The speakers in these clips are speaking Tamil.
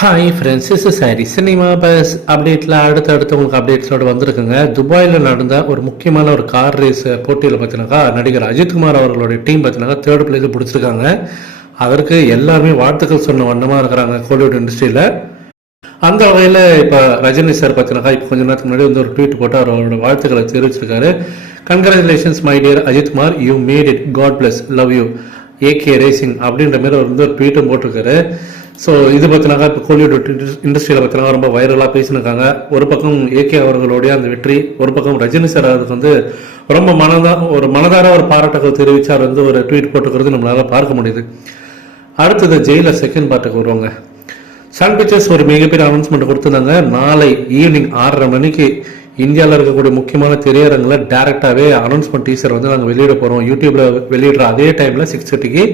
Hi friends, is sorry cinema bus அப்டேட்டில் அடுத்தடுத்து உங்களுக்கு அப்டேட்ஸோடு வந்திருக்குங்க. துபாயில் நடந்த ஒரு முக்கியமான ஒரு கார் ரேஸ் போட்டியில் பார்த்தீங்கன்னாக்கா நடிகர் அஜித்குமார் அவர்களுடைய டீம் பார்த்தீங்கன்னாக்கா தேர்ட் பிளேஸ் பிடிச்சிருக்காங்க. அதற்கு எல்லாருமே வாழ்த்துக்கள் சொன்ன வண்ணமாக இருக்கிறாங்க கோலிவுட் இண்டஸ்ட்ரியில். அந்த வகையில் இப்போ ரஜினி சார் பார்த்தீங்கன்னாக்கா இப்போ கொஞ்ச நேரத்துக்கு முன்னாடி வந்து ஒரு ட்வீட் போட்டு அவரோட வாழ்த்துக்களை தெரிவிச்சிருக்காரு. Congratulations my dear Ajithkumar, you made it, God bless, love you, AK racing அப்படின்ற மாதிரி அவர் வந்து ஒரு ட்வீட்டும் போட்டிருக்காரு. ஸோ இது பார்த்தினாக்கா இப்போ கோலிவுட் இண்டஸ்ட்ரியில் பார்த்தினா ரொம்ப வைரலாக பேசினிருக்காங்க. ஒரு பக்கம் ஏகே அவர்களுடைய அந்த வெற்றி, ஒரு பக்கம் ரஜினி சார் அதுக்கு வந்து ரொம்ப மனதார ஒரு பாராட்டுகள் தெரிவித்து அவர் வந்து ஒரு ட்வீட் போட்டுக்கிறது நம்மளால் பார்க்க முடியுது. அடுத்தது ஜெயிலர் செகண்ட் பார்ட்டுக்கு வருவாங்க. சன் பிக்சர்ஸ் ஒரு மிகப்பெரிய அனௌன்ஸ்மெண்ட் கொடுத்துருந்தாங்க. நாளை ஈவினிங் 6:30 மணிக்கு இந்தியாவில் இருக்கக்கூடிய முக்கியமான திரையரங்கில் டேரெக்டாகவே அனௌன்ஸ்மெண்ட் டீசர் வந்து நாங்கள் வெளியிட போகிறோம். யூடியூப்பில் வெளியிடுற அதே டைமில் 6:30க்கு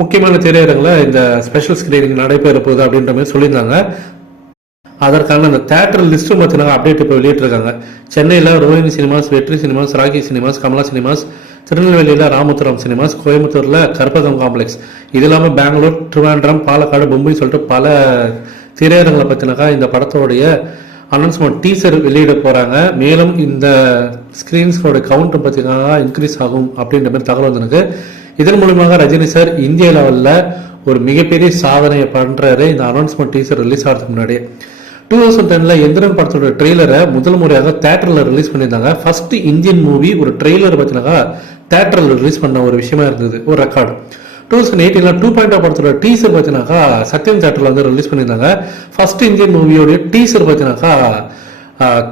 முக்கியமான திரையரங்கில் இந்த ஸ்பெஷல் ஸ்கிரீனிங் நடைபெற போகுது அப்படின்ற மாதிரி சொல்லியிருந்தாங்க. அதற்கான அந்த தேட்டர் லிஸ்ட்டும் பார்த்தீங்கன்னா அப்டேட் இப்போ வெளியிட்டிருக்காங்க. சென்னையில் Rohini cinemas, Vettri cinemas, Rakki cinemas, Kamala cinemas, திருநெல்வேலியில் ராமபுரம் சினிமாஸ், கோயம்புத்தூரில் கற்பகம் காம்ப்ளெக்ஸ், இது இல்லாமல் பெங்களூர், திருவாண்டம், பாலக்காடு, மும்பை சொல்லிட்டு பல திரையரங்களை பார்த்தினாக்கா இந்த படத்தோடைய அனௌன்ஸ்மெண்ட் டீசர் வெளியிட போகிறாங்க. மேலும் இந்த ஸ்க்ரீன்ஸோட கவுண்ட் பார்த்தீங்கன்னா இன்க்ரீஸ் ஆகும் அப்படின்ற மாதிரி தகவல் வந்திருக்கு. இதன் மூலமாக ரஜினி சார் இந்திய லெவலில் ஒரு மிகப்பெரிய சாதனையை பண்ணுறாரு. இந்த அனௌன்ஸ்மெண்ட் டீசர் ரிலீஸ் ஆகிறதுக்கு முன்னாடியே 2010 எந்திரன் படத்தோட ட்ரெய்லரை முதல் முறையாக தேட்டரில் ரிலீஸ் பண்ணியிருந்தாங்க. ஃபர்ஸ்ட் இந்தியன் மூவி ஒரு ட்ரெய்லர் பார்த்தீங்கன்னா தேட்டரில் ரிலீஸ் பண்ண ஒரு விஷயமா இருந்தது, ஒரு ரெக்கார்டு. 2018 2.0 படத்தோட டீசர் பார்த்தீங்கன்னாக்கா சத்யம் தேட்டரில் வந்து ரிலீஸ் பண்ணியிருந்தாங்க. ஃபர்ஸ்ட் இந்தியன் மூவியோடைய டீசர் பார்த்தீங்கன்னாக்கா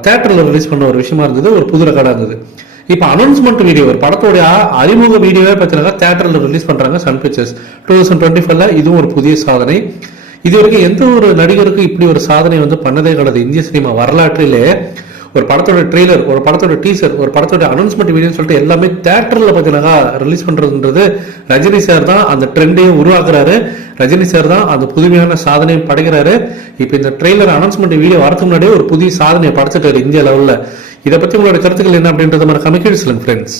தேட்டரில் ரிலீஸ் பண்ண ஒரு விஷயமா இருந்தது, ஒரு புது ரெக்கார்டாக இருந்தது. இப்போ அனௌன்ஸ்மெண்ட் வீடியோ, ஒரு படத்தோடைய அறிமுக வீடியோவே பார்த்தீங்கன்னா தேட்டரில் ரிலீஸ் பண்ணுறாங்க சன் பிக்சர்ஸ் 2025. இதுவும் ஒரு புதிய சாதனை. இது வரைக்கும் எந்த ஒரு நடிகருக்கும் இப்படி ஒரு சாதனை வந்து பண்ணதே கிடையாது இந்திய சினிமா வரலாற்றிலே. ஒரு படத்தோட ட்ரெய்லர், ஒரு படத்தோட டீசர், ஒரு படத்தோட அனௌன்ஸ்மெண்ட் வீடியோன்னு சொல்லிட்டு எல்லாமே தேட்டரில் பார்த்தீங்கன்னா ரிலீஸ் பண்ணுறதுன்றது ரஜினி சார் தான் அந்த ட்ரெண்டையும் உருவாக்குறாரு. ரஜினி சார் தான் அந்த புதுமையான சாதனையும் படைக்கிறாரு. இப்போ இந்த ட்ரெய்லர் அனௌன்ஸ்மெண்ட் வீடியோ வரதுக்கு முன்னாடியே ஒரு புதிய சாதனையை படைச்சிட்டாரு இந்தியா லெவலில். இதை பற்றி உங்களோட கருத்துக்கள் என்ன அப்படின்றத மாதிரி கமெண்ட் சொல்லுங்க ஃப்ரெண்ட்ஸ்.